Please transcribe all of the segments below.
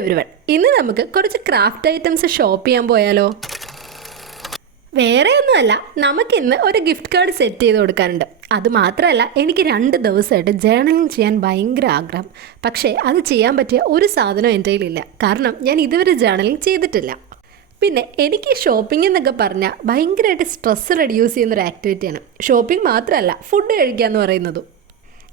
Everyone, ഇന്ന് നമുക്ക് കുറച്ച് ക്രാഫ്റ്റ് ഐറ്റംസ് ഷോപ്പ് ചെയ്യാൻ പോയാലോ? വേറെ ഒന്നുമല്ല, നമുക്കിന്ന് ഒരു ഗിഫ്റ്റ് കാർഡ് സെറ്റ് ചെയ്ത് കൊടുക്കാനുണ്ട്. അതുമാത്രമല്ല, എനിക്ക് 2 ദിവസമായിട്ട് ജേർണലിങ് ചെയ്യാൻ ഭയങ്കര ആഗ്രഹം. പക്ഷേ അത് ചെയ്യാൻ പറ്റിയ ഒരു സാധനം എൻ്റെ കയ്യിലില്ല. കാരണം ഞാൻ ഇതുവരെ ജേർണലിങ് ചെയ്തിട്ടില്ല. പിന്നെ എനിക്ക് ഷോപ്പിംഗ് എന്നൊക്കെ പറഞ്ഞാൽ ഭയങ്കരമായിട്ട് സ്ട്രെസ് റെഡ്യൂസ് ചെയ്യുന്നൊരു ആക്ടിവിറ്റിയാണ്. ഷോപ്പിംഗ് മാത്രമല്ല, ഫുഡ് കഴിക്കുക എന്ന് പറയുന്നതും.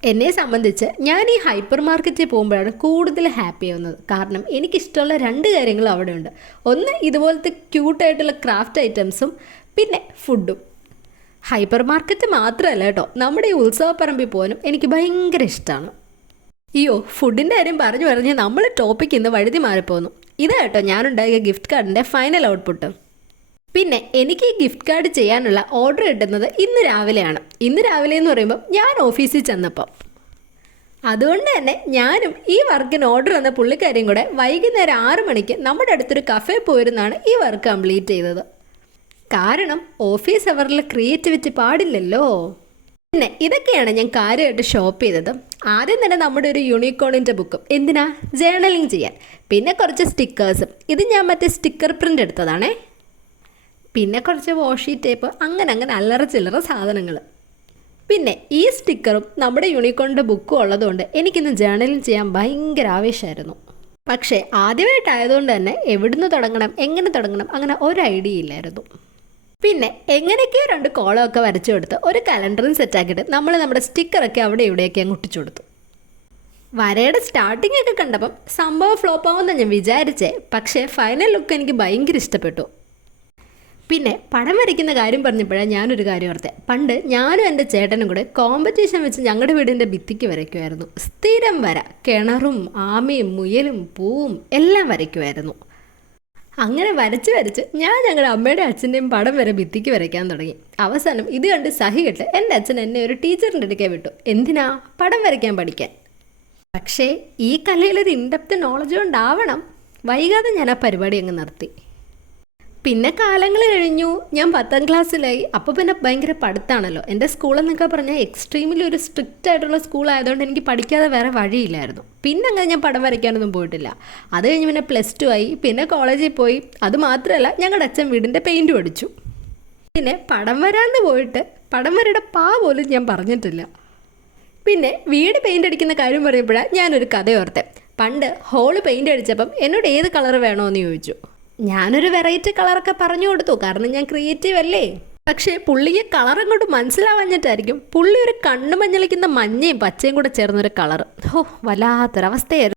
എന്നെ സംബന്ധിച്ച് ഞാൻ ഈ ഹൈപ്പർ മാർക്കറ്റിൽ പോകുമ്പോഴാണ് കൂടുതൽ ഹാപ്പി ആവുന്നത്. കാരണം എനിക്കിഷ്ടമുള്ള 2 കാര്യങ്ങൾ അവിടെ ഉണ്ട്. ഒന്ന് ഇതുപോലത്തെ ക്യൂട്ടായിട്ടുള്ള ക്രാഫ്റ്റ് ഐറ്റംസും, പിന്നെ ഫുഡും. ഹൈപ്പർ മാർക്കറ്റ് മാത്രമല്ല കേട്ടോ, നമ്മുടെ ഈ ഉത്സവപ്പറമ്പിൽ പോകാനും എനിക്ക് ഭയങ്കര ഇഷ്ടമാണ്. അയ്യോ, ഫുഡിൻ്റെ കാര്യം പറഞ്ഞ് നമ്മൾ ടോപ്പിക്ക് ഇന്ന് വഴുതി മാറിപ്പോന്നു. ഇതാ കേട്ടോ ഞാനുണ്ടാക്കിയ ഗിഫ്റ്റ് കാർഡിൻ്റെ ഫൈനൽ ഔട്ട്പുട്ട്. പിന്നെ എനിക്ക് ഈ ഗിഫ്റ്റ് കാർഡ് ചെയ്യാനുള്ള ഓർഡർ കിട്ടുന്നത് ഇന്ന് രാവിലെയാണ്. ഇന്ന് രാവിലെ എന്ന് പറയുമ്പോൾ ഞാൻ ഓഫീസിൽ ചെന്നപ്പോൾ. അതുകൊണ്ട് തന്നെ ഞാനും ഈ വർക്കിന് ഓർഡർ തന്ന പുള്ളിക്കാരിയും കൂടെ വൈകുന്നേരം 6 മണിക്ക് നമ്മുടെ അടുത്തൊരു കഫേ പോയിരുന്നാണ് ഈ വർക്ക് കംപ്ലീറ്റ് ചെയ്തത്. കാരണം ഓഫീസ് അവറിൽ ക്രിയേറ്റിവിറ്റി പാടില്ലല്ലോ. പിന്നെ ഇതൊക്കെയാണ് ഞാൻ കാര്യമായിട്ട് ഷോപ്പ് ചെയ്തത്. ആദ്യം തന്നെ നമ്മുടെ ഒരു യൂണിക്കോണിൻ്റെ ബുക്കും. എന്തിനാ? ജേർണലിങ് ചെയ്യാൻ. പിന്നെ കുറച്ച് സ്റ്റിക്കേഴ്സും. ഇത് ഞാൻ മറ്റേ സ്റ്റിക്കർ പ്രിൻ്റ് എടുത്തതാണേ. പിന്നെ കുറച്ച് വാഷി ടേപ്പ്, അങ്ങനെ അല്ലറ ചില്ലറ സാധനങ്ങൾ. പിന്നെ ഈ സ്റ്റിക്കറും നമ്മുടെ യൂണിക്കോണിൻ്റെ ബുക്കും ഉള്ളതുകൊണ്ട് എനിക്കിന്ന് ജേർണലിങ് ചെയ്യാൻ ഭയങ്കര ആവേശമായിരുന്നു. പക്ഷേ ആദ്യമായിട്ടായതുകൊണ്ട് തന്നെ എവിടുന്ന് തുടങ്ങണം, എങ്ങനെ തുടങ്ങണം, അങ്ങനെ ഒരു ഐഡിയ ഇല്ലായിരുന്നു. പിന്നെ എങ്ങനെയൊക്കെയോ 2 കോളമൊക്കെ വരച്ചു കൊടുത്ത് ഒരു കലണ്ടറും സെറ്റാക്കിയിട്ട് നമ്മൾ നമ്മുടെ സ്റ്റിക്കറൊക്കെ അവിടെ ഇവിടെയൊക്കെ അങ്ങ് ഒട്ടിച്ചു കൊടുത്തു. വരയുടെ സ്റ്റാർട്ടിംഗ് ഒക്കെ കണ്ടപ്പം സംഭവം ഫ്ലോപ്പ് ആവുമെന്ന് ഞാൻ വിചാരിച്ചേ. പക്ഷേ ഫൈനൽ ലുക്ക് എനിക്ക് ഭയങ്കര ഇഷ്ടപ്പെട്ടു. പിന്നെ പടം വരയ്ക്കുന്ന കാര്യം പറഞ്ഞപ്പോഴാണ് ഞാനൊരു കാര്യം ഓർത്തെ. പണ്ട് ഞാനും എൻ്റെ ചേട്ടനും കൂടെ കോമ്പറ്റീഷൻ വെച്ച് ഞങ്ങളുടെ വീടിൻ്റെ ഭിത്തിക്ക് വരയ്ക്കുമായിരുന്നു. സ്ഥിരം വര, കിണറും ആമയും മുയലും പൂവും എല്ലാം വരയ്ക്കുമായിരുന്നു. അങ്ങനെ വരച്ച് ഞാൻ ഞങ്ങളുടെ അമ്മയുടെ അച്ഛൻ്റെയും പടം വരെ ഭിത്തിക്ക് വരയ്ക്കാൻ തുടങ്ങി. അവസാനം ഇത് കണ്ട് സഹികെട്ട് എൻ്റെ അച്ഛൻ എന്നെ ഒരു ടീച്ചറിൻ്റെ അടുക്കൽ വിട്ടു. എന്തിനാ? പടം വരയ്ക്കാൻ പഠിക്കാൻ. പക്ഷേ ഈ കലയിലൊരു ഇൻഡെപ്ത് നോളജ് കൊണ്ടാവണം. വൈകാതെ ഞാൻ ആ പരിപാടി അങ്ങ് നിർത്തി. പിന്നെ കാലങ്ങൾ കഴിഞ്ഞു, ഞാൻ 10ാം ക്ലാസ്സിലായി. അപ്പോൾ പിന്നെ ഭയങ്കര പഠിത്തമാണല്ലോ. എൻ്റെ സ്കൂളെന്നൊക്കെ പറഞ്ഞാൽ എക്സ്ട്രീമിലി ഒരു സ്ട്രിക്റ്റ് ആയിട്ടുള്ള സ്കൂളായതുകൊണ്ട് എനിക്ക് പഠിക്കാതെ വേറെ വഴിയില്ലായിരുന്നു. പിന്നെ അങ്ങനെ ഞാൻ പടം വരയ്ക്കാനൊന്നും പോയിട്ടില്ല. അത് കഴിഞ്ഞ് പിന്നെ +2 ആയി. പിന്നെ കോളേജിൽ പോയി. അതുമാത്രമല്ല, ഞങ്ങളുടെ അച്ഛൻ വീടിൻ്റെ പെയിൻറ്റ് പഠിച്ചു. പിന്നെ പടം വരാമെന്ന് പോയിട്ട് പടം വരയുടെ പോലും ഞാൻ പറഞ്ഞിട്ടില്ല. പിന്നെ വീട് പെയിൻ്റ് അടിക്കുന്ന കാര്യം പറയുമ്പോഴാണ് ഞാനൊരു കഥ ഓർത്തെ. പണ്ട് ഹോള് പെയിൻ്റ് അടിച്ചപ്പം എന്നോട് ഏത് കളർ വേണമെന്ന് ചോദിച്ചു. ഞാനൊരു വെറൈറ്റി കളറൊക്കെ പറഞ്ഞു കൊടുത്തു. കാരണം ഞാൻ ക്രിയേറ്റീവ് അല്ലേ. പക്ഷേ പുള്ളിക്ക് കളർ അങ്ങോട്ട് മനസ്സിലാവാഞ്ഞിട്ടായിരിക്കും പുള്ളി ഒരു കണ്ണ് മഞ്ഞളിക്കുന്ന മഞ്ഞയും പച്ചയും കൂടെ ചേർന്നൊരു കളർ. വല്ലാത്തൊരവസ്ഥയായിരുന്നു.